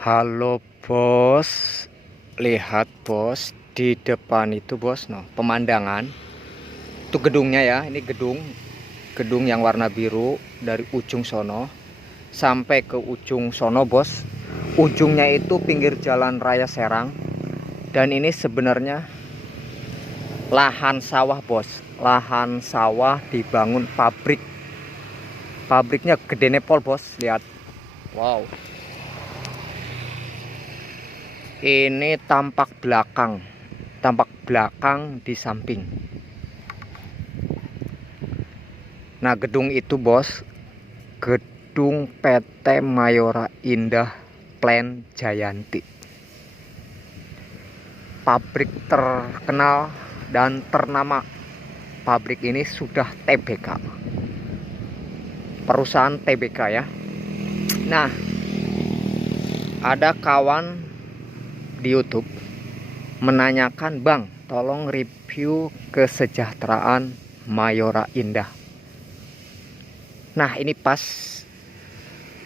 Halo bos, lihat bos di depan itu bos, no pemandangan. Itu gedungnya ya, ini gedung yang warna biru dari ujung sono sampai ke ujung sono bos. Ujungnya itu pinggir jalan raya Serang dan ini sebenarnya lahan sawah bos, lahan sawah dibangun pabrik. Pabriknya gede nepol bos, lihat. Wow. Ini tampak belakang di samping. Nah, gedung itu bos, gedung PT Mayora Indah Plant Jayanti. Pabrik terkenal dan ternama. Pabrik ini sudah TBK, perusahaan TBK ya. Nah, ada kawan di YouTube menanyakan, "Bang, tolong review kesejahteraan Mayora Indah." Nah, ini pas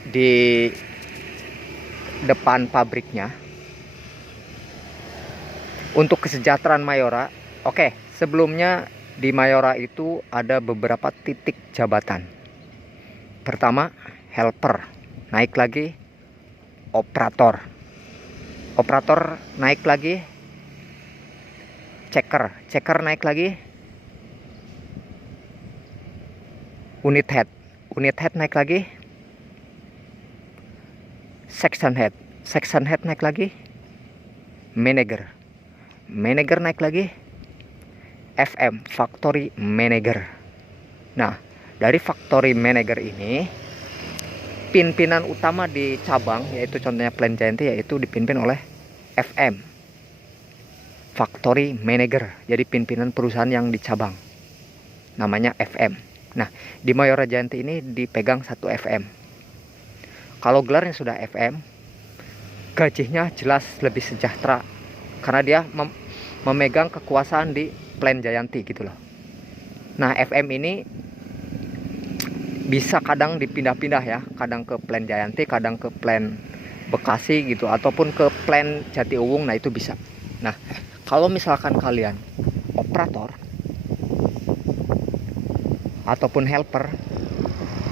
di depan pabriknya. Untuk kesejahteraan Mayora, oke, sebelumnya di Mayora itu ada beberapa titik jabatan. Pertama, helper, naik lagi operator. Operator naik lagi checker naik lagi unit head naik lagi section head naik lagi manager naik lagi FM, factory manager. Nah, dari factory manager ini pimpinan utama di cabang, yaitu contohnya Plant Jayanti, yaitu dipimpin oleh FM, factory manager. Jadi pimpinan perusahaan yang di cabang namanya FM. Nah, di Mayora Jayanti ini dipegang satu FM. Kalau gelarnya sudah FM, gajinya jelas lebih sejahtera karena dia memegang kekuasaan di Plant Jayanti gitu loh. Nah, FM ini bisa kadang dipindah-pindah ya, kadang ke Plant Jayanti, kadang ke Plant Bekasi gitu, ataupun ke Plant Jatiuwung. Nah, itu bisa. Nah, kalau misalkan kalian operator ataupun helper,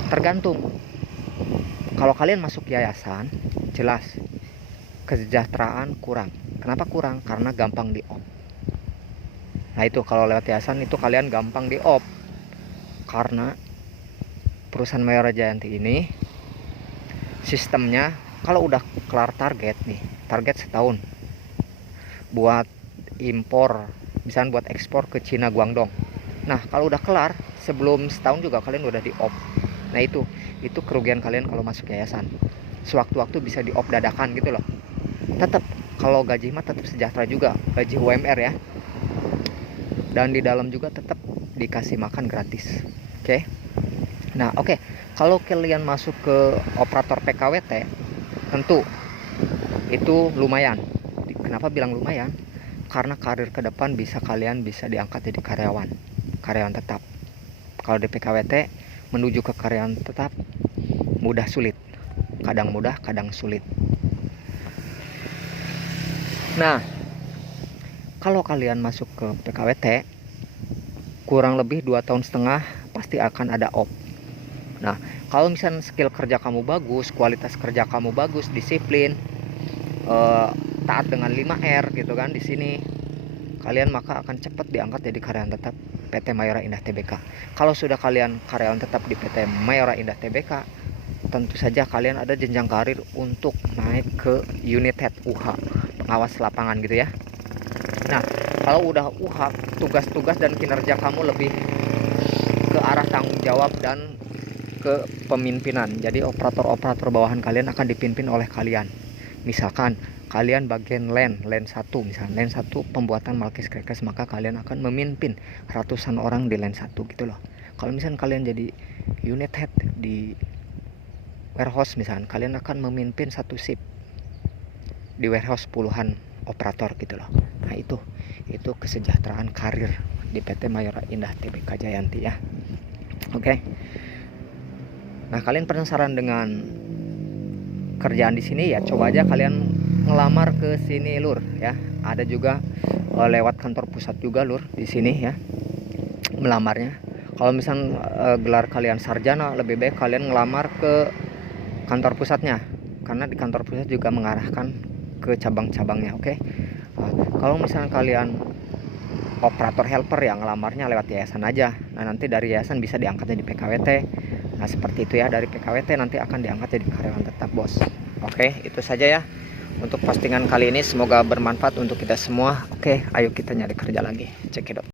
tergantung. Kalau kalian masuk yayasan, jelas kesejahteraan kurang. Kenapa kurang? Karena gampang di off. Nah, itu kalau lewat yayasan itu kalian gampang di off. Karena perusahaan Mayora Jayanti ini sistemnya kalau udah kelar target nih, target setahun buat impor, misalnya buat ekspor ke Cina Guangdong. Nah, kalau udah kelar sebelum setahun juga kalian udah di off. Nah, itu kerugian kalian kalau masuk yayasan. Sewaktu-waktu bisa di off dadakan gitu loh. Tetap kalau gaji mah tetap sejahtera juga, gaji UMR ya. Dan di dalam juga tetap dikasih makan gratis. Oke. Nah, oke. Kalau kalian masuk ke operator PKWT, tentu itu lumayan. Kenapa bilang lumayan? Karena karir ke depan kalian bisa diangkat jadi karyawan tetap. Kalau di PKWT menuju ke karyawan tetap mudah sulit, kadang mudah kadang sulit. Nah, kalau kalian masuk ke PKWT kurang lebih 2,5 tahun pasti akan ada op. Nah, kalau misalnya skill kerja kamu bagus, kualitas kerja kamu bagus, disiplin, taat dengan 5R gitu kan, di sini kalian maka akan cepat diangkat jadi karyawan tetap PT Mayora Indah Tbk. Kalau sudah kalian karyawan tetap di PT Mayora Indah Tbk, tentu saja kalian ada jenjang karir untuk naik ke unit head UH, pengawas lapangan gitu ya. Nah, kalau udah UH, tugas-tugas dan kinerja kamu lebih ke arah tanggung jawab dan ke pemimpinan. Jadi operator-operator bawahan kalian akan dipimpin oleh kalian. Misalkan kalian bagian line 1, misalnya line 1 pembuatan malkis krekes, maka kalian akan memimpin ratusan orang di line 1 gitu loh. Kalau misalnya kalian jadi unit head di warehouse, misalnya kalian akan memimpin satu shift di warehouse puluhan operator gitu loh. Nah, itu kesejahteraan karir di PT Mayora Indah Tbk Jayanti ya. Oke. Nah, kalian penasaran dengan kerjaan di sini, ya coba aja kalian ngelamar ke sini lur ya. Ada juga lewat kantor pusat juga lur di sini ya melamarnya. Kalau misal gelar kalian sarjana, lebih baik kalian ngelamar ke kantor pusatnya, karena di kantor pusat juga mengarahkan ke cabang-cabangnya. Oke. Nah, kalau misalnya kalian operator helper, yang ngelamarnya lewat yayasan aja. Nah, nanti dari yayasan bisa diangkat jadi PKWT. Nah, seperti itu ya, dari PKWT nanti akan diangkat jadi karyawan tetap, bos. Oke, itu saja ya untuk postingan kali ini. Semoga bermanfaat untuk kita semua. Oke, ayo kita nyari kerja lagi. Cekidot.